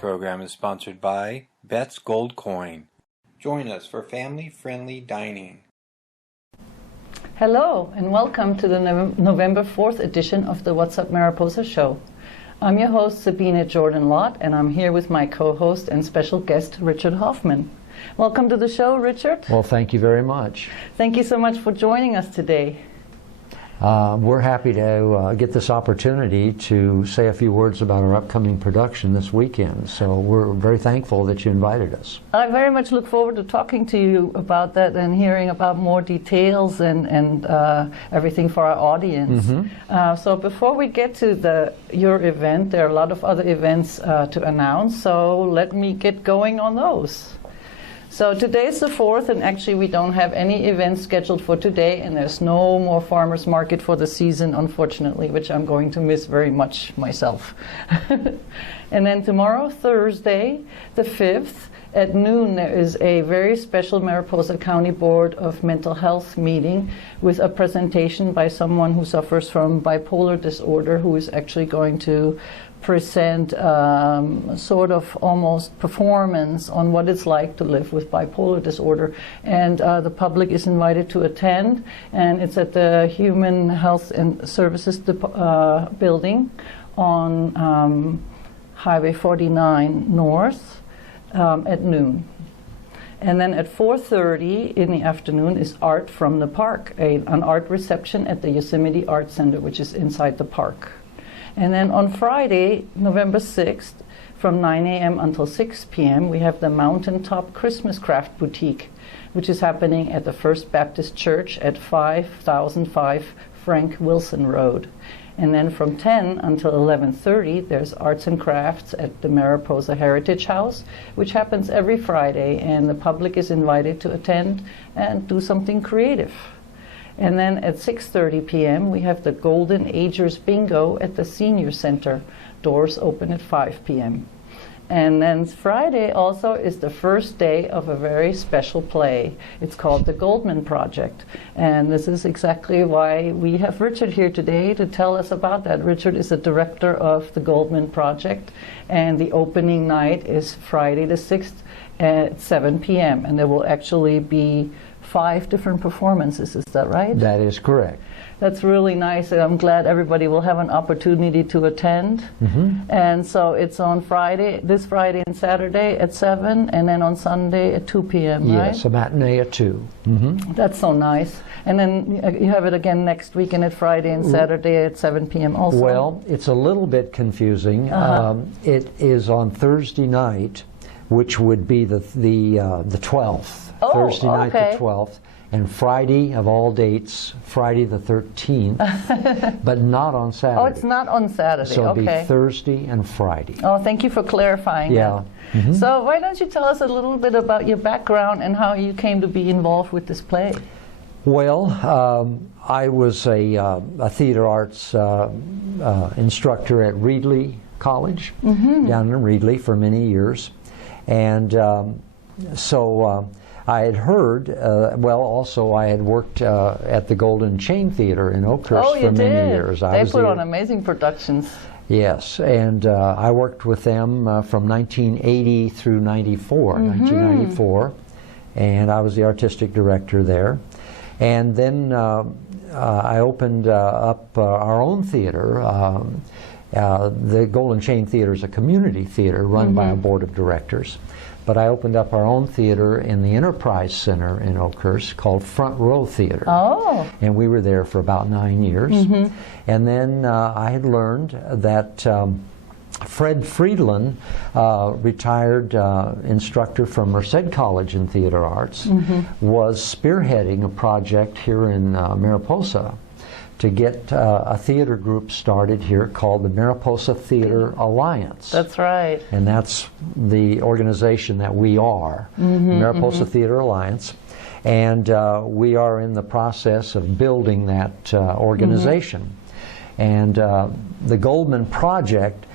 program is sponsored by Bet's Gold Coin. Join us for family-friendly dining. Hello, and welcome to the November 4th edition of the What's Up Mariposa show. I'm your host, Sabine Jordan-Lott, and I'm here with my co-host and special guest, Richard Hoffman. Welcome to the show, Richard. Well, thank you very much. Thank you so much for joining us today. We're happy to get this opportunity to say a few words about our upcoming production this weekend. So we're very thankful that you invited us. I very much look forward to talking to you about that and hearing about more details and everything for our audience. So before we get to your event, there are a lot of other events to announce, so let me get going on those. So today's the 4th, and actually we don't have any events scheduled for today, and there's no more farmers market for the season, unfortunately, which I'm going to miss very much myself. And then tomorrow, Thursday, the 5th, at noon, there is a very special Mariposa County Board of Mental Health meeting with a presentation by someone who suffers from bipolar disorder, who is actually going to present sort of almost performance on what it's like to live with bipolar disorder. And the public is invited to attend, and it's at the Human Health and Services building on Highway 49 North at noon. And then at 4:30 in the afternoon is Art from the Park, an art reception at the Yosemite Art Center, which is inside the park. And then on Friday, November 6th, from 9 a.m. until 6 p.m., we have the Mountaintop Christmas Craft Boutique, which is happening at the First Baptist Church at 5005 Frank Wilson Road. And then from 10 until 11:30, there's Arts and Crafts at the Mariposa Heritage House, which happens every Friday, and the public is invited to attend and do something creative. And then at 6:30 p.m., we have the Golden Agers Bingo at the Senior Center. Doors open at 5 p.m. And then Friday also is the first day of a very special play. It's called The Goldman Project. And this is exactly why we have Richard here today to tell us about that. Richard is the director of The Goldman Project, and the opening night is Friday the 6th at 7 p.m. And there will actually be 5 different performances, is that right? That is correct. That's really nice, and I'm glad everybody will have an opportunity to attend. And so it's on Friday, this Friday and Saturday at 7, and then on Sunday at 2 p.m., right? Yes, a matinee at 2. That's so nice. And then you have it again next weekend at Friday and Saturday at 7 p.m. also? Well, it's a little bit confusing. It is on Thursday night, which would be the 12th. Oh, Thursday night okay. the 12th, and Friday of all dates, Friday the 13th, but not on Saturday. Oh, it's not on Saturday, so okay. it'll be Thursday and Friday. Oh, thank you for clarifying that. So why don't you tell us a little bit about your background and how you came to be involved with this play? Well, I was a theater arts instructor at Reedley College, down in Reedley for many years. And so I had heard, also I had worked at the Golden Chain Theater in Oakhurst for many years. They put on amazing productions. Yes, and I worked with them from 1980 through 1994, and I was the artistic director there. And then I opened up our own theater. The Golden Chain Theater is a community theater run by a board of directors. But I opened up our own theater in the Enterprise Center in Oakhurst called Front Row Theater. Oh. And we were there for about 9 years. And then I had learned that Fred Friedland, retired instructor from Merced College in Theater Arts, was spearheading a project here in Mariposa to get a theater group started here called the Mariposa Theater Alliance. That's right. And that's the organization that we are, Mariposa Theater Alliance. And we are in the process of building that organization. And the Goldman Project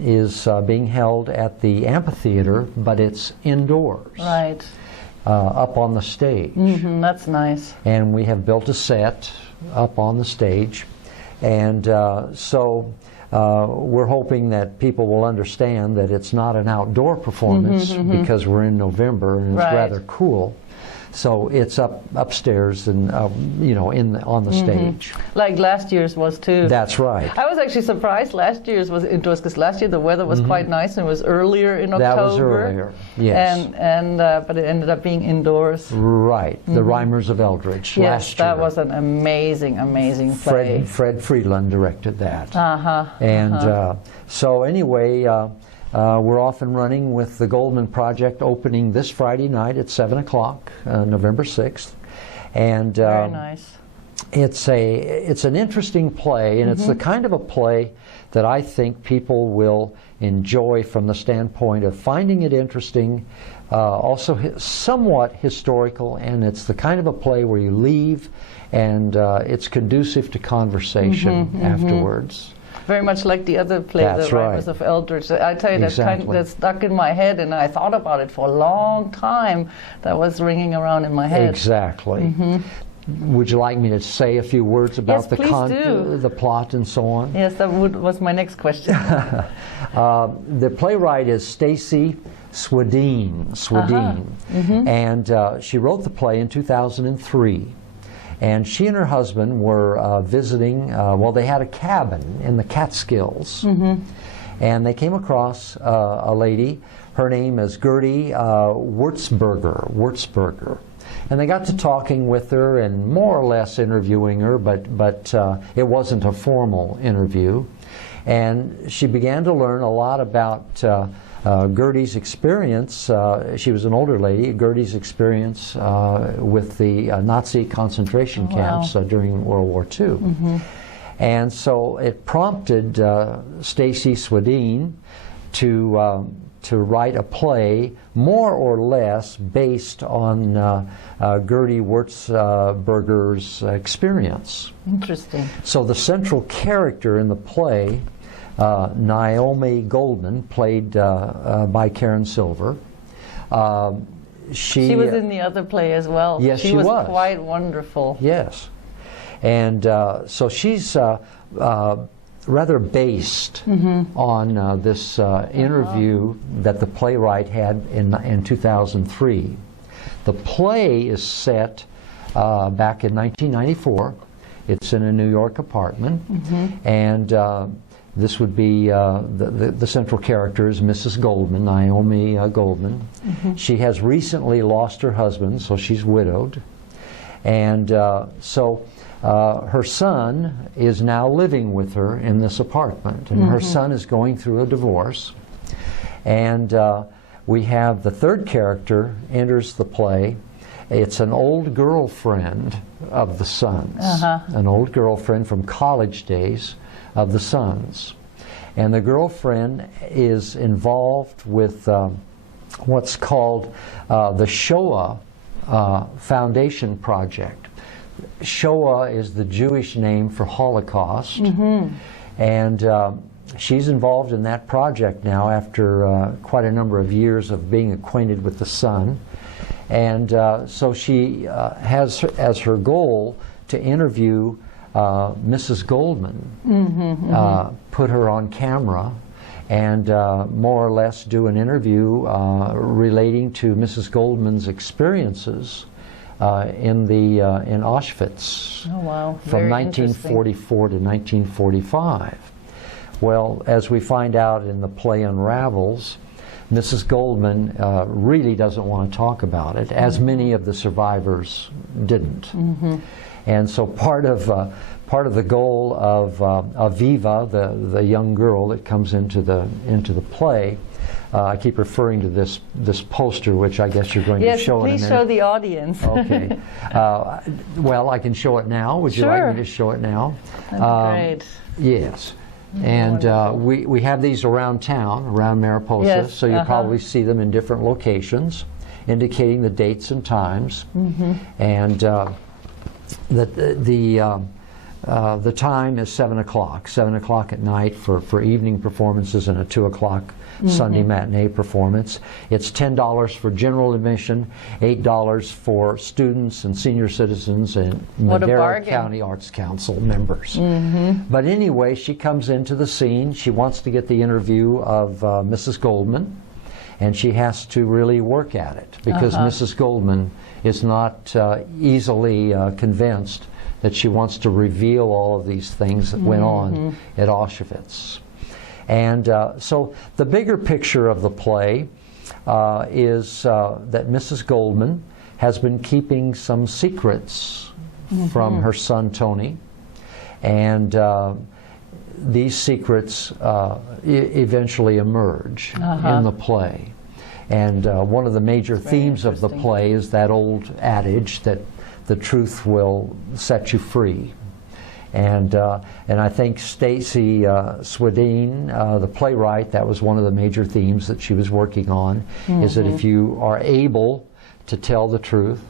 is being held at the amphitheater, but it's indoors. Right. Up on the stage. That's nice. And we have built a set up on the stage. And so we're hoping that people will understand that it's not an outdoor performance because we're in November and it's rather cool. So it's upstairs and on the stage. Like last year's was too. That's right. I was actually surprised last year's was indoors because last year the weather was quite nice and it was earlier in October. That was earlier, yes. But it ended up being indoors. Right. The Rhymers of Eldridge last year. That was an amazing play. Fred Friedland directed that. So anyway. We're off and running with the Goldman Project, opening this Friday night at 7 o'clock, November 6th. And very nice. It's an interesting play, and it's the kind of a play that I think people will enjoy from the standpoint of finding it interesting, also somewhat historical, and it's the kind of a play where you leave and it's conducive to conversation afterwards. Very much like the other play, The Rhymers of Eldridge. I tell you, that's stuck in my head, and I thought about it for a long time. That was ringing around in my head. Exactly. Would you like me to say a few words about the plot and so on? Yes, that was my next question. The playwright is Stacy Swedeen, and she wrote the play in 2003. And she and her husband were visiting, they had a cabin in the Catskills. And they came across a lady. Her name is Gertie Wurzberger. And they got to talking with her and more or less interviewing her, but it wasn't a formal interview. And she began to learn a lot about Gertie's experience. She was an older lady. Gertie's experience with the Nazi concentration camps during World War II. And so it prompted Stacy Swedeen to write a play more or less based on Gertie Wurzberger's experience. Interesting. So the central character in the play, Naomi Goldman, played by Karen Silver. She was in the other play as well. Yes, she was. She was quite wonderful. Yes. And so she's rather based on this interview that the playwright had in 2003. The play is set back in 1994. It's in a New York apartment, and this would be the central character is Mrs. Goldman, Naomi Goldman. She has recently lost her husband, so she's widowed, and so her son is now living with her in this apartment, and her son is going through a divorce. And we have the third character enters the play. It's an old girlfriend of the son's, an old girlfriend from college days of the son's. And the girlfriend is involved with what's called the Shoah Foundation Project. Shoah is the Jewish name for Holocaust, and she's involved in that project now after quite a number of years of being acquainted with the son. And so she has as her goal to interview Mrs. Goldman, put her on camera, and more or less do an interview relating to Mrs. Goldman's experiences in Auschwitz from 1944 to 1945. Well, as we find out in the play unravels, Mrs. Goldman really doesn't want to talk about it, as many of the survivors didn't. And so part of the goal of Aviva, the young girl that comes into the play, I keep referring to this poster, which I guess you're going to show in a minute. Yes, please show the audience. Okay. Well, I can show it now. Would you like me to show it now? That'd be great. Yes. And we have these around town, around Mariposa, so you'll probably see them in different locations, indicating the dates and times. And The time is 7 o'clock. 7 o'clock at night for evening performances and a 2 o'clock Sunday matinee performance. It's $10 for general admission, $8 for students and senior citizens and Madera County Arts Council members. But anyway, she comes into the scene. She wants to get the interview of Mrs. Goldman, and she has to really work at it because Mrs. Goldman is not easily convinced that she wants to reveal all of these things that went on at Auschwitz. And so the bigger picture of the play is that Mrs. Goldman has been keeping some secrets from her son Tony, and these secrets eventually emerge in the play. And one of the major themes of the play is that old adage that the truth will set you free. And I think Stacy Swedeen, the playwright, that was one of the major themes that she was working on, is that if you are able to tell the truth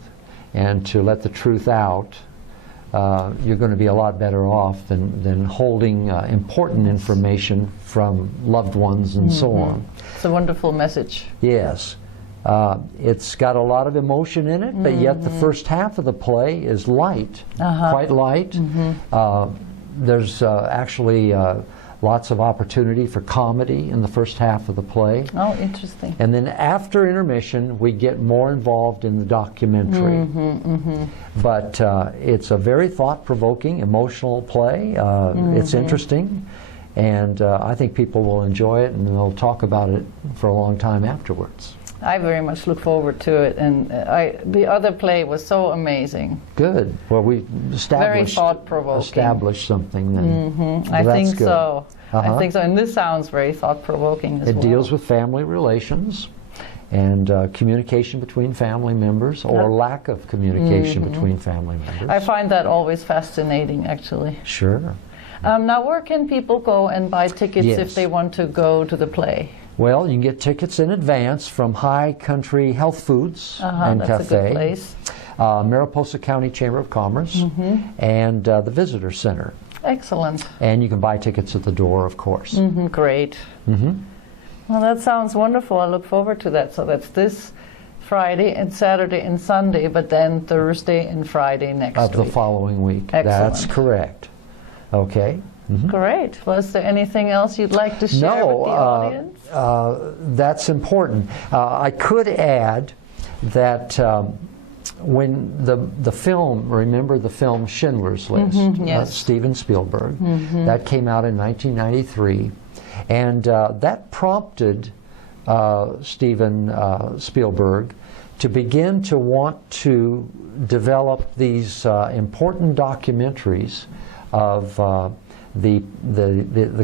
and to let the truth out, you're going to be a lot better off than holding important information from loved ones and so on. It's a wonderful message. Yes. It's got a lot of emotion in it, but yet the first half of the play is light, quite light. There's actually lots of opportunity for comedy in the first half of the play. Oh, interesting. And then after intermission, we get more involved in the documentary. But it's a very thought-provoking, emotional play. It's interesting. And I think people will enjoy it, and they'll talk about it for a long time afterwards. I very much look forward to it, and the other play was so amazing. Good. Well, we established something then. I think so. I think so, and this sounds very thought-provoking as well. It deals with family relations and communication between family members, or lack of communication between family members. I find that always fascinating, actually. Sure. Now, where can people go and buy tickets if they want to go to the play? Well, you can get tickets in advance from High Country Health Foods and that's Cafe, a good place. Mariposa County Chamber of Commerce, and the Visitor Center. Excellent. And you can buy tickets at the door, of course. Great. Well, that sounds wonderful. I look forward to that. So that's this Friday and Saturday and Sunday, but then Thursday and Friday next week. Of the following week. Excellent. That's correct. Okay. Great. Well, is there anything else you'd like to share with the audience? That's important. I could add that when the film, remember the film Schindler's List, Steven Spielberg, that came out in 1993, and that prompted Steven Spielberg to begin to want to develop these important documentaries of the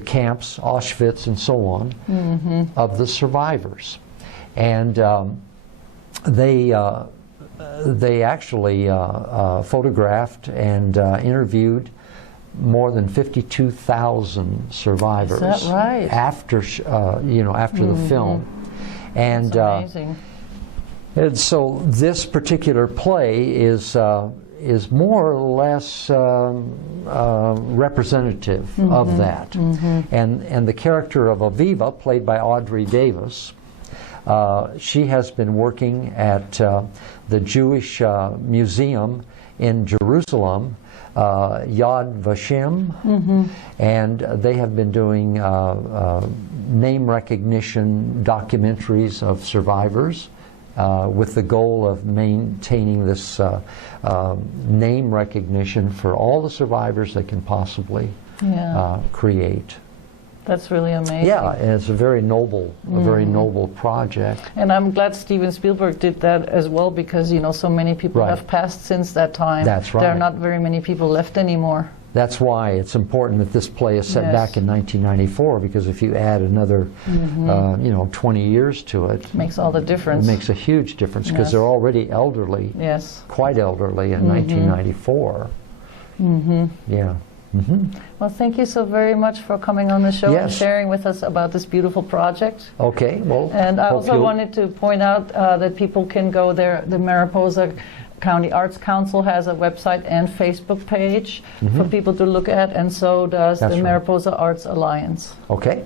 camps, Auschwitz and so on, of the survivors. And they actually photographed and interviewed more than 52,000 survivors. Is that right? After after the film. And that's amazing. And so this particular play is more or less representative of that. And the character of Aviva, played by Audrey Davis, she has been working at the Jewish Museum in Jerusalem, Yad Vashem, and they have been doing name recognition documentaries of survivors, with the goal of maintaining this name recognition for all the survivors they can possibly create. That's really amazing. Yeah, and it's a very noble project. And I'm glad Steven Spielberg did that as well, because so many people have passed since that time. That's right. There are not very many people left anymore. That's why it's important that this play is set back in 1994, because if you add another 20 years to it, makes all the difference. It makes a huge difference, because they're already elderly, quite elderly in 1994. Yeah. Well, thank you so very much for coming on the show and sharing with us about this beautiful project. Okay, well, and I also wanted to point out that people can go there, the Mariposa County Arts Council has a website and Facebook page for people to look at, and so does That's the right. Mariposa Arts Alliance. Okay.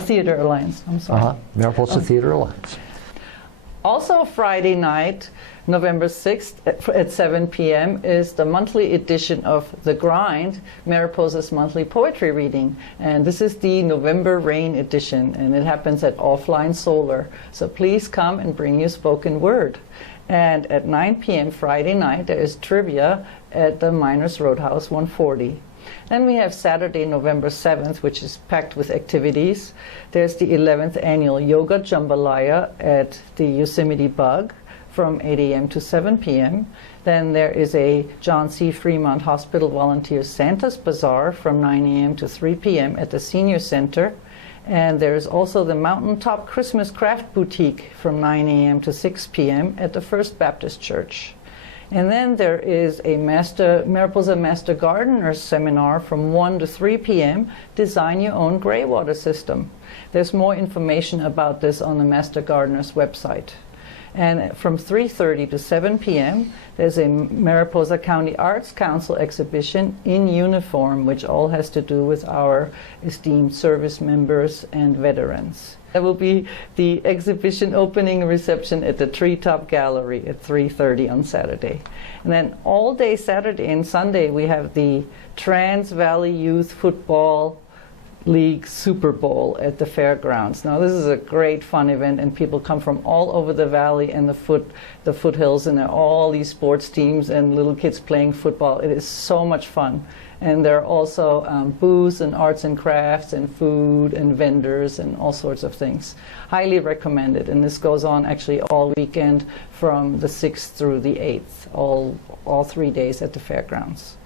Theater Alliance, I'm sorry. Mariposa Theater Alliance. Also Friday night, November 6th at 7 p.m. is the monthly edition of The Grind, Mariposa's monthly poetry reading. And this is the November Rain edition, and it happens at Offline Solar. So please come and bring your spoken word. And at 9 p.m. Friday night, there is trivia at the Miners Roadhouse 140. Then we have Saturday, November 7th, which is packed with activities. There's the 11th annual Yoga Jambalaya at the Yosemite Bug from 8 a.m. to 7 p.m. Then there is a John C. Fremont Hospital Volunteer Santa's Bazaar from 9 a.m. to 3 p.m. at the Senior Center. And there's also the Mountaintop Christmas Craft Boutique from 9 a.m. to 6 p.m. at the First Baptist Church. And then there is a Mariposa Master Gardeners seminar from 1 to 3 p.m. Design Your Own Gray Water System. There's more information about this on the Master Gardeners website. And from 3:30 to 7 p.m. there's a Mariposa County Arts Council exhibition in uniform, which all has to do with our esteemed service members and veterans. There will be the exhibition opening reception at the Treetop Gallery at 3:30 on Saturday. And then all day Saturday and Sunday we have the Trans Valley Youth Football League Super Bowl at the fairgrounds. Now this is a great fun event, and people come from all over the valley and the foothills, and there are all these sports teams and little kids playing football. It is so much fun. And there are also booths and arts and crafts and food and vendors and all sorts of things. Highly recommended. And this goes on actually all weekend from the 6th through the 8th, all 3 days at the fairgrounds.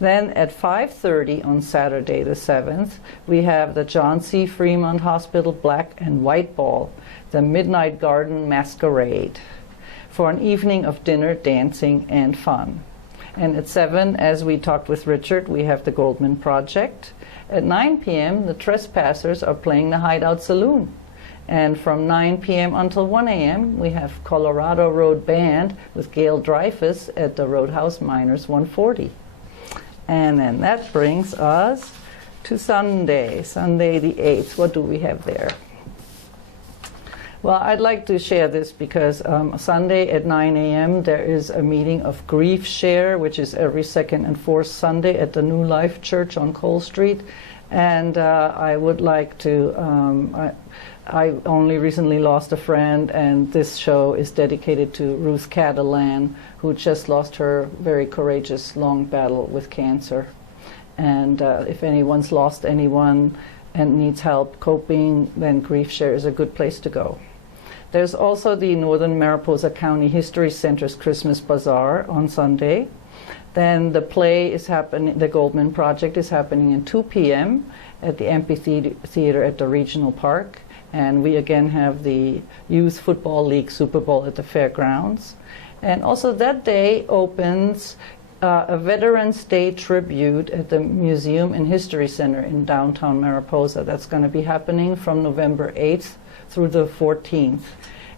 Then at 5:30 on Saturday the 7th, we have the John C. Fremont Hospital Black and White Ball, the Midnight Garden Masquerade, for an evening of dinner, dancing, and fun. And at 7, as we talked with Richard, we have the Goldman Project. At 9 p.m., the Trespassers are playing the Hideout Saloon. And from 9 p.m. until 1 a.m., we have Colorado Road Band with Gail Dreyfus at the Roadhouse Miners 140. And then that brings us to Sunday the 8th. What do we have there? Well, I'd like to share this because Sunday at 9 a.m. there is a meeting of Grief Share, which is every second and fourth Sunday at the New Life Church on Cole Street. And I would like to, I only recently lost a friend, and this show is dedicated to Ruth Catalan, who just lost her very courageous long battle with cancer. And if anyone's lost anyone and needs help coping, then Grief Share is a good place to go. There's also the Northern Mariposa County History Center's Christmas Bazaar on Sunday. Then the play is happening, the Goldman Project is happening at 2 p.m. at the Amphitheater at the Regional Park. And we again have the Youth Football League Super Bowl at the fairgrounds. And also that day opens a Veterans Day tribute at the Museum and History Center in downtown Mariposa. That's going to be happening from November 8th through the 14th.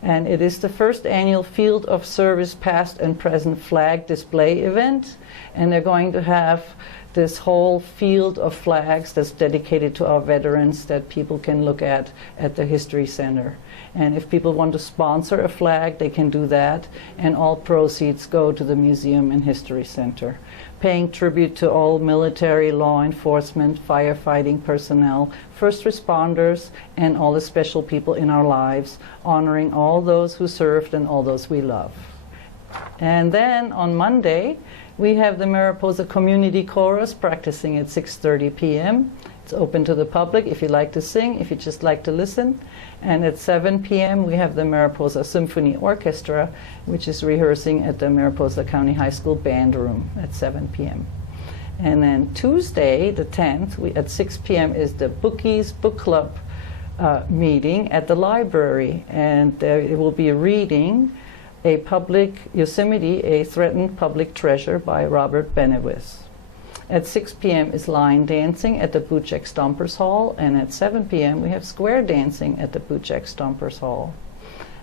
And it is the first annual Field of Service Past and Present flag display event. And they're going to have this whole field of flags that's dedicated to our veterans that people can look at the History Center. And if people want to sponsor a flag, they can do that. And all proceeds go to the Museum and History Center, paying tribute to all military, law enforcement, firefighting personnel, first responders, and all the special people in our lives, honoring all those who served and all those we love. And then on Monday, we have the Mariposa Community Chorus practicing at 6:30 p.m. It's open to the public if you like to sing, if you just like to listen. And at 7 p.m. we have the Mariposa Symphony Orchestra, which is rehearsing at the Mariposa County High School Band Room at 7 p.m. And then Tuesday, the 10th, at 6 p.m. is the Bookies Book Club meeting at the library. And there it will be reading A Public Yosemite, A Threatened Public Treasure by Robert Benewith. At 6 p.m. is line dancing at the Bootjack Stompers Hall, and at 7 p.m. we have square dancing at the Bootjack Stompers Hall.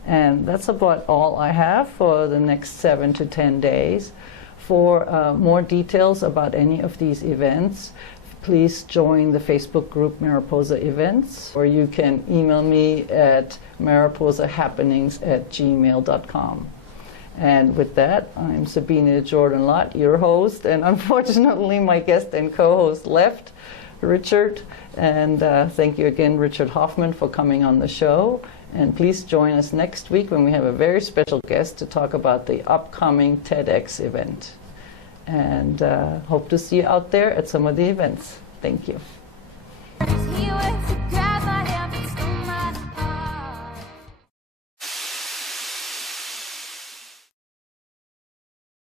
And that's about all I have for the next 7 to 10 days. For more details about any of these events, please join the Facebook group Mariposa Events, or you can email me at mariposahappenings@gmail.com. And with that, I'm Sabina Jordan-Lott, your host, and unfortunately my guest and co-host left, Richard. And thank you again, Richard Hoffman, for coming on the show. And please join us next week when we have a very special guest to talk about the upcoming TEDx event. And hope to see you out there at some of the events. Thank you.